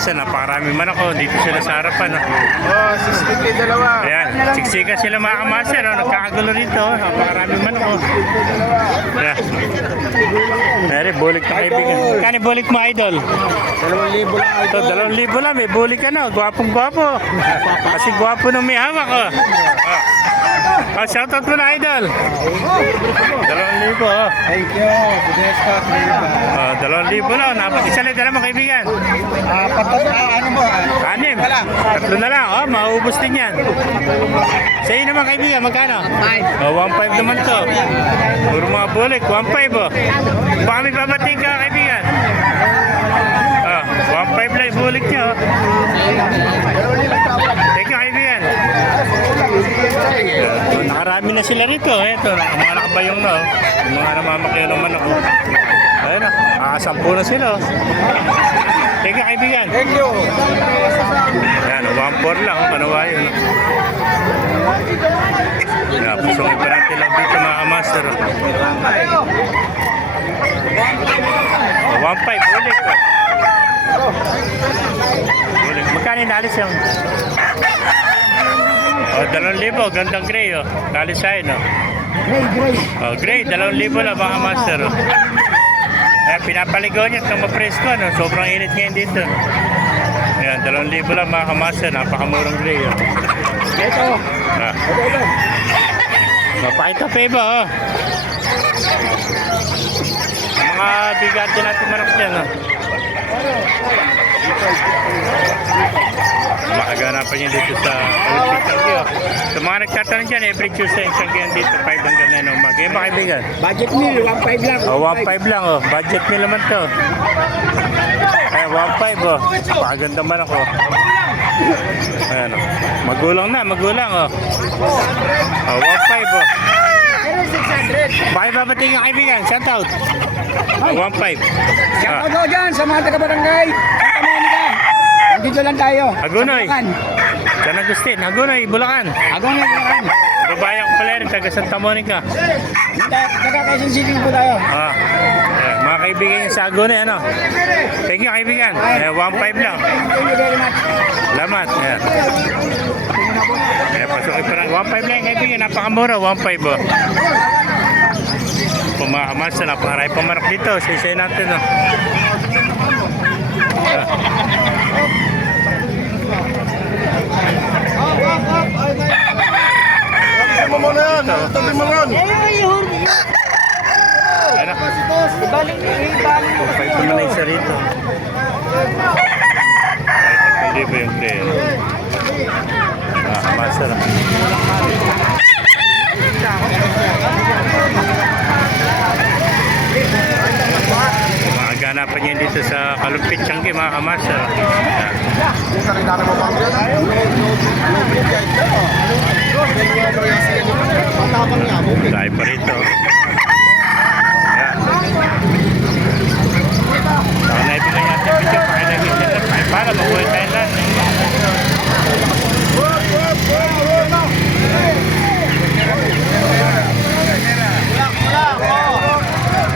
kamaster, napakarami man ako. Dito sila sa harapan. Oh, 62. Ayan, siksika sila mga kamaster. Nagkakagulo dito. Napakarami man ako. Ayan. Nari, bulik na kaibigan. Kani bulik mo, idol? 2,000 lang. Ito, 2,000 lang. May bulik ka na. Gwapong-gwapo. Kasi gwapo nung may hawak. Shoutout mo na, idol. 2,000. Thank you. Business ka. 2,000 lang. Napag-isa lang naman, kaibigan. Ano mo? Anim. Tatlo na lang. Mauubos din yan. Sa iyo naman, kaibigan, magkano? 1.5 naman to. Puro mga bulik. 1.5. Baka may pabating ka, kaibigan. 1.5 lang yung bulik niyo. Thank you, kaibigan. Nakarami na sila rito. Ito, mga nakabayong na. Yung mga namamakyaw naman ako. Ayun na, nakasampu na sila. Thank you, kaibigan. Thank you. Ayan, 1.4 lang. Panawa yun. Pusungin pa natin lang dito, mga master. 1.5, ulit po. Ulit. Magkano inalis yung? 2,000, gandang gray. Nalis sa'yo, no? Gray, 2,000 lang, mga master. Pinapaligaw niya itong mapresko, no? Sobrang init ngayon dito. Ayan, 2,000 lang, mga master. Napakamurang gray. Ito. Mapakita pa iba, mga bigat din natin manok dyan, Makaganapan niya dito sa Tangkyo. Sa mga nagtatanong dyan, every Tuesday yung Tangkyo dito, 5 hanggang 9 umaga. Yan ba, kaibigan? Budget meal, 1.5 lang. 1.5 lang, budget meal naman to. 1.5, Pakaganda man ako. Ayan, magulang na, magulang, 1.5, Bakit babating yung kaibigan? Shout out. 1.5. Shout out dyan sa mga taga-barangay. Santa Monica. Nandito lang tayo. Agunoy. San Agustin. Agunoy, Bulacan. Agunoy, Bulacan. Babayang ko pala rin, taga Santa Monica. Taga-Quezon City po tayo. Mga kaibigan yung sa Agunoy, ano? Thank you, kaibigan. 1.5 lang. Thank you very much. Salamat. Pasukin pa lang. 1.5 lang, kaibigan. Napakamura, 1.5. Pumakamas na, napakarami pa manok dito. Sisay natin, Tabi mo na yan. Tabi mo yan. Ano? 5 naman na isa rito. Hindi ba yung player? Master. Ganapan niya dito sa Kalumpit Changi, mga kamaster.